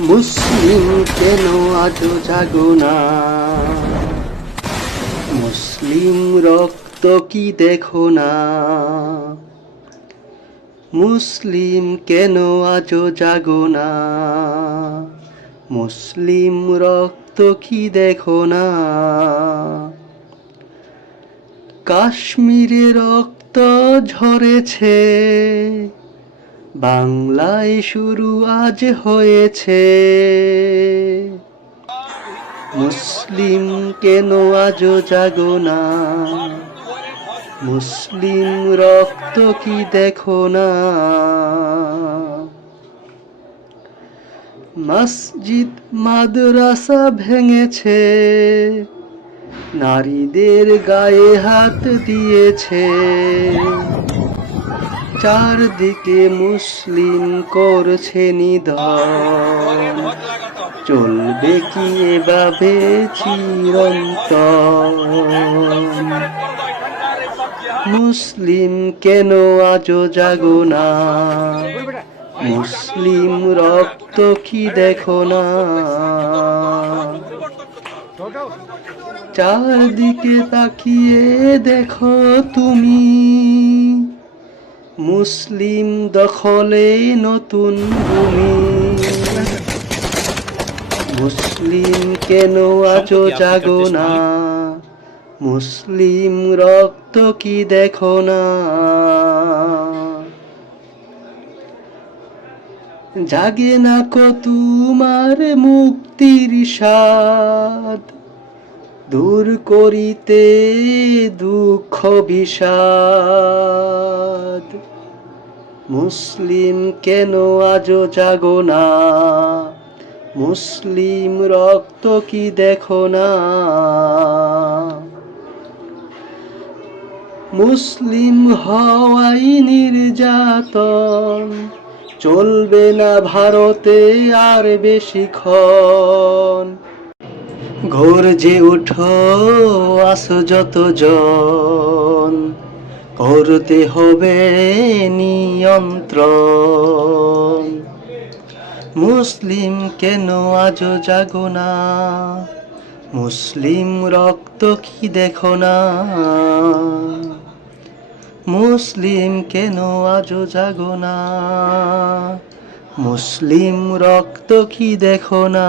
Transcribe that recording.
মুসলিম কেন আজও জাগো না? মুসলিম রক্ত কি দেখো না? মুসলিম কেন আজও জাগো না? মুসলিম রক্ত কি দেখো না? কাশ্মীরে রক্ত ঝরেছে, বাংলায় শুরু আজ হয়েছে। মুসলিম কেন আজও জাগো না? মুসলিম রক্ত কি দেখো না? মসজিদ মাদ্রাসা ভেঙেছে, নারীদের গায়ে হাত দিয়েছে। চারদিকে মুসলিম করছে নিধন, চলবে কি এভাবে চিরন্তন? মুসলিম কেন আজও জাগো না? মুসলিম রক্ত কি দেখো না? চারদিকে তাকিয়ে দেখো তুমি, মুসলিম দখলে নতুন ভূমি। মুসলিম কেন আজও জাগো না? মুসলিম রক্ত কি দেখো না? জাগে না কো তোমার মুক্তির স্বাদ, দূর করিতে দুঃখ বিষাদ। মুসলিম কেন আজও জাগো না? মুসলিম রক্ত কি দেখো না? মুসলিম হওয়াই নির্যাতন, চলবে না ভারতে আর বেশিক্ষণ। গর্জে উঠো আসো যতজন, করতে হবে নিয়ন্ত্রণ। মুসলিম কেন আজও জাগো না? মুসলিম রক্ত কি দেখো না? মুসলিম কেন আজও জাগো না? মুসলিম রক্ত কি দেখো না?